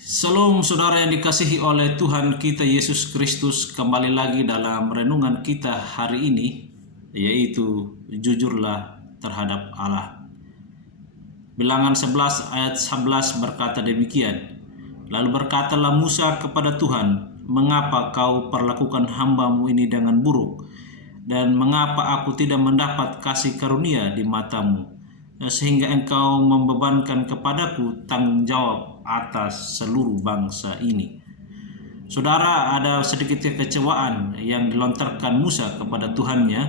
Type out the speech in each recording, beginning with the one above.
Salam saudara yang dikasihi oleh Tuhan kita Yesus Kristus, kembali lagi dalam renungan kita hari ini, yaitu jujurlah terhadap Allah. Bilangan 11 ayat 11 berkata demikian. Lalu berkatalah Musa kepada Tuhan, mengapa kau perlakukan hambamu ini dengan buruk? Dan mengapa aku tidak mendapat kasih karunia di matamu? Sehingga engkau membebankan kepadaku tanggung jawab atas seluruh bangsa ini. Saudara, ada sedikit kekecewaan yang dilontarkan Musa kepada Tuhannya,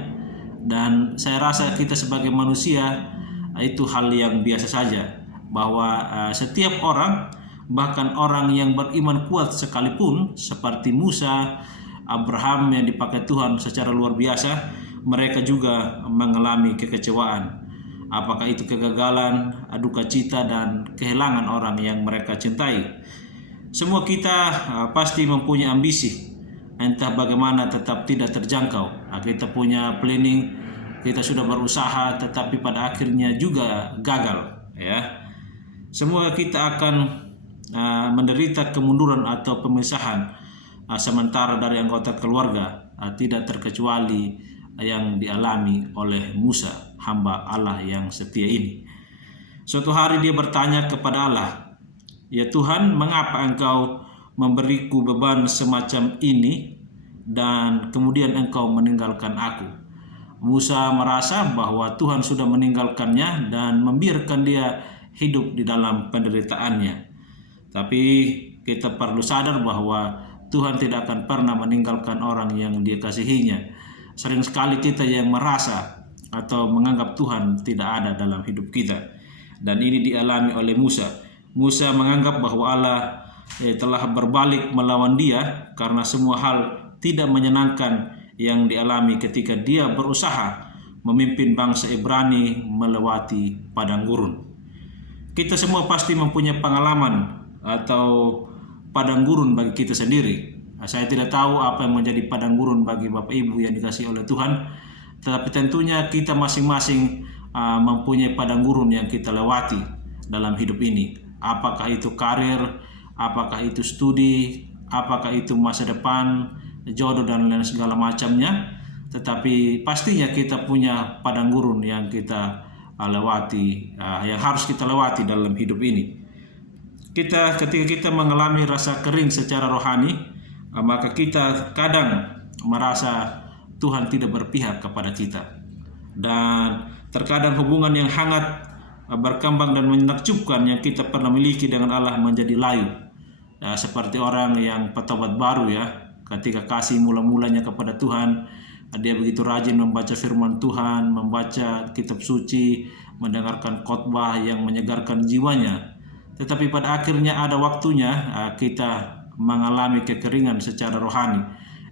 dan saya rasa kita sebagai manusia itu hal yang biasa saja, bahwa setiap orang, bahkan orang yang beriman kuat sekalipun seperti Musa, Abraham yang dipakai Tuhan secara luar biasa, mereka juga mengalami kekecewaan. Apakah itu kegagalan, duka cita, dan kehilangan orang yang mereka cintai. Semua kita pasti mempunyai ambisi, entah bagaimana tetap tidak terjangkau. Kita punya planning, kita sudah berusaha, tetapi pada akhirnya juga gagal. Ya, semua kita akan menderita kemunduran atau pemisahan sementara dari anggota keluarga, tidak terkecuali yang dialami oleh Musa, hamba Allah yang setia ini. Suatu hari dia bertanya kepada Allah, "Ya Tuhan, mengapa engkau memberiku beban semacam ini dan kemudian engkau meninggalkan aku?" Musa merasa bahwa Tuhan sudah meninggalkannya dan membiarkan dia hidup di dalam penderitaannya. Tapi kita perlu sadar bahwa Tuhan tidak akan pernah meninggalkan orang yang dia kasihinya. Sering sekali kita yang merasa atau menganggap Tuhan tidak ada dalam hidup kita. Dan ini dialami oleh Musa. Musa menganggap bahwa Allah telah berbalik melawan dia karena semua hal tidak menyenangkan yang dialami ketika dia berusaha memimpin bangsa Ibrani melewati padang gurun. Kita semua pasti mempunyai pengalaman atau padang gurun bagi kita sendiri. Saya tidak tahu apa yang menjadi padang gurun bagi Bapak Ibu yang dikasihi oleh Tuhan, tetapi tentunya kita masing-masing mempunyai padang gurun yang kita lewati dalam hidup ini. Apakah itu karir, apakah itu studi, apakah itu masa depan, jodoh, dan lain segala macamnya. Tetapi pastinya kita punya padang gurun yang kita lewati, yang harus kita lewati dalam hidup ini. Ketika kita mengalami rasa kering secara rohani, maka kita kadang merasa Tuhan tidak berpihak kepada kita, dan terkadang hubungan yang hangat, berkembang dan menakjubkan yang kita pernah miliki dengan Allah menjadi layu. Seperti orang yang petobat baru, ya, ketika kasih mula-mulanya kepada Tuhan, dia begitu rajin membaca firman Tuhan, membaca kitab suci, mendengarkan khotbah yang menyegarkan jiwanya. Tetapi pada akhirnya ada waktunya kita mengalami kekeringan secara rohani.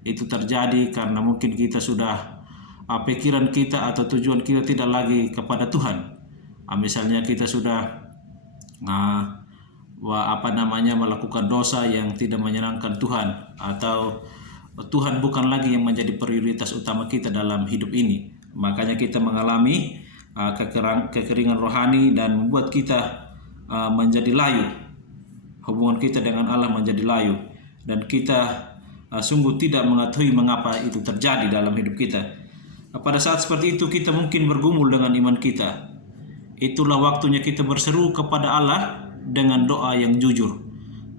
Itu terjadi karena mungkin kita sudah pikiran kita atau tujuan kita tidak lagi kepada Tuhan. Misalnya kita sudah melakukan dosa yang tidak menyenangkan Tuhan, atau Tuhan bukan lagi yang menjadi prioritas utama kita dalam hidup ini. Makanya kita mengalami kekeringan rohani dan membuat kita menjadi layu. Hubungan kita dengan Allah menjadi layu, dan kita sungguh tidak mengetahui mengapa itu terjadi dalam hidup kita. Pada saat seperti itu kita mungkin bergumul dengan iman kita. Itulah waktunya kita berseru kepada Allah dengan doa yang jujur.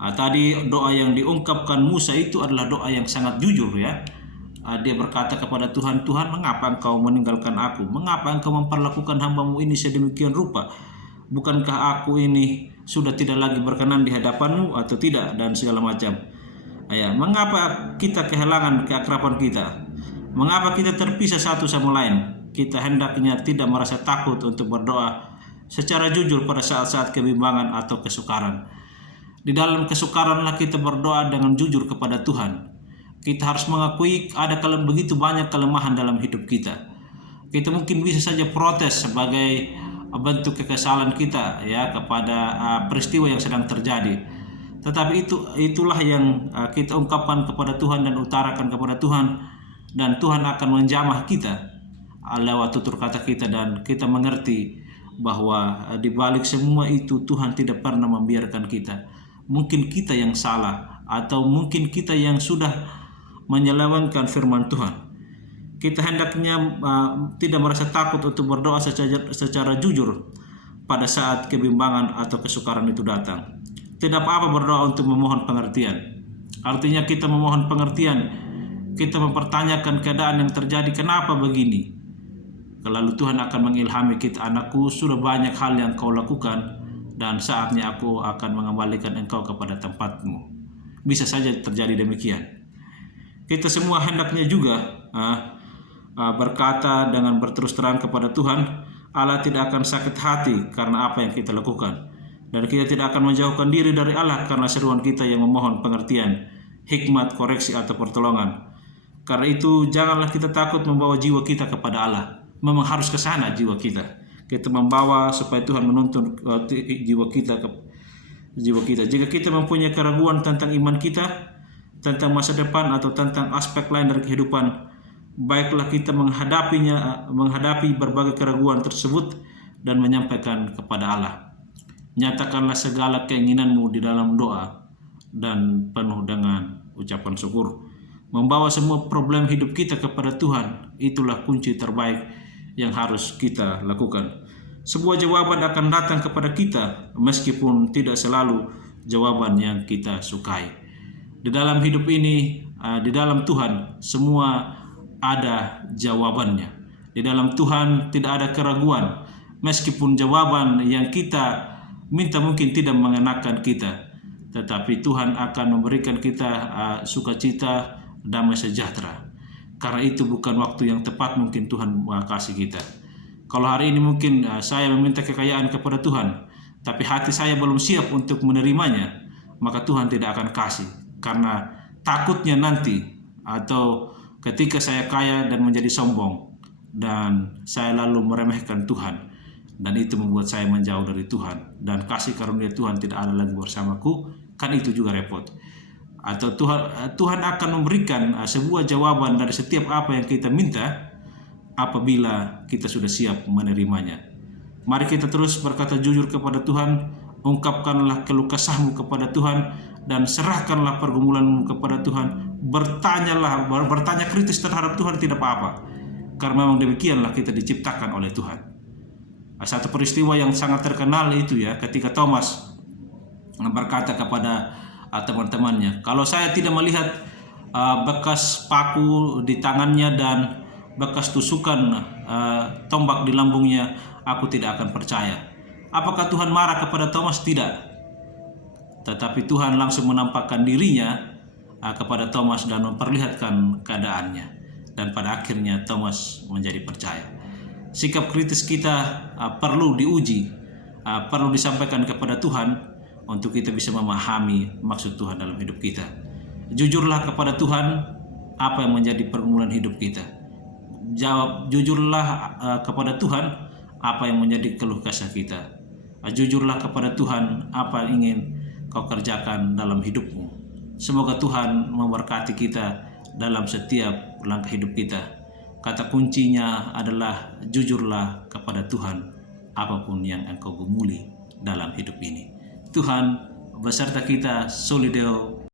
Tadi doa yang diungkapkan Musa itu adalah doa yang sangat jujur, ya. Dia berkata kepada Tuhan, "Tuhan, mengapa engkau meninggalkan aku? Mengapa engkau memperlakukan hambamu ini sedemikian rupa? Bukankah aku ini sudah tidak lagi berkenan di hadapanmu atau tidak?" Dan segala macam. Mengapa kita kehilangan keakraban kita? Mengapa kita terpisah satu sama lain? Kita hendaknya tidak merasa takut untuk berdoa secara jujur pada saat-saat kebimbangan atau kesukaran. Di dalam kesukaranlah kita berdoa dengan jujur kepada Tuhan. Kita harus mengakui ada begitu banyak kelemahan dalam hidup kita. Kita mungkin bisa saja protes sebagai bentuk kekesalan kita, ya, kepada peristiwa yang sedang terjadi. Tetapi itulah yang kita ungkapkan kepada Tuhan dan utarakan kepada Tuhan, dan Tuhan akan menjamah kita lewat tutur kata kita, dan kita mengerti bahwa di balik semua itu Tuhan tidak pernah membiarkan kita. mungkin kita yang salah, atau mungkin kita yang sudah menyelewengkan firman Tuhan. Kita hendaknya tidak merasa takut untuk berdoa secara jujur pada saat kebimbangan atau kesukaran itu datang. Tidak apa-apa berdoa untuk memohon pengertian. Artinya kita memohon pengertian, kita mempertanyakan keadaan yang terjadi, kenapa begini. Lalu Tuhan akan mengilhami kita, anakku, sudah banyak hal yang kau lakukan, dan saatnya aku akan mengembalikan engkau kepada tempatmu. Bisa saja terjadi demikian. Kita semua hendaknya juga berkata dengan berterus terang kepada Tuhan, Allah tidak akan sakit hati karena apa yang kita lakukan. Dan kita tidak akan menjauhkan diri dari Allah karena seruan kita yang memohon pengertian, hikmat, koreksi, atau pertolongan. Karena itu janganlah kita takut membawa jiwa kita kepada Allah. Memang harus ke sana jiwa kita. Kita membawa supaya Tuhan menuntun jiwa kita. Jika kita mempunyai keraguan tentang iman kita, tentang masa depan, atau tentang aspek lain dari kehidupan, baiklah kita menghadapi berbagai keraguan tersebut dan menyampaikan kepada Allah. Nyatakanlah segala keinginanmu di dalam doa dan penuh dengan ucapan syukur. Membawa semua problem hidup kita kepada Tuhan, itulah kunci terbaik yang harus kita lakukan. Sebuah jawaban akan datang kepada kita meskipun tidak selalu jawaban yang kita sukai. Di dalam hidup ini, di dalam Tuhan, semua ada jawabannya. Di dalam Tuhan tidak ada keraguan, meskipun jawaban yang kita minta mungkin tidak mengenakan kita, tetapi Tuhan akan memberikan kita sukacita, damai sejahtera. Karena itu bukan waktu yang tepat mungkin Tuhan kasih kita. Kalau hari ini mungkin saya meminta kekayaan kepada Tuhan, tapi hati saya belum siap untuk menerimanya, maka Tuhan tidak akan kasih. Karena takutnya nanti, atau ketika saya kaya dan menjadi sombong, dan saya lalu meremehkan Tuhan, dan itu membuat saya menjauh dari Tuhan, dan kasih karunia Tuhan tidak ada lagi bersamaku, kan itu juga repot. Atau Tuhan akan memberikan sebuah jawaban dari setiap apa yang kita minta apabila kita sudah siap menerimanya. Mari kita terus berkata jujur kepada Tuhan, ungkapkanlah keluh kesahmu kepada Tuhan, dan serahkanlah pergumulanmu kepada Tuhan. Bertanya kritis terhadap Tuhan tidak apa-apa, karena memang demikianlah kita diciptakan oleh Tuhan. Satu peristiwa yang sangat terkenal itu ya, ketika Thomas berkata kepada teman-temannya, kalau saya tidak melihat bekas paku di tangannya dan bekas tusukan tombak di lambungnya, aku tidak akan percaya. Apakah Tuhan marah kepada Thomas? Tidak. Tetapi Tuhan langsung menampakkan dirinya kepada Thomas dan memperlihatkan keadaannya. Dan pada akhirnya Thomas menjadi percaya. Sikap kritis kita perlu diuji, perlu disampaikan kepada Tuhan untuk kita bisa memahami maksud Tuhan dalam hidup kita. Jujurlah kepada Tuhan apa yang menjadi pergumulan hidup kita. Jujurlah kepada Tuhan apa yang menjadi keluh kesah kita. Jujurlah kepada Tuhan apa yang ingin kau kerjakan dalam hidupmu. Semoga Tuhan memberkati kita dalam setiap langkah hidup kita. Kata kuncinya adalah jujurlah kepada Tuhan apapun yang engkau gumuli dalam hidup ini. Tuhan beserta kita, Solideo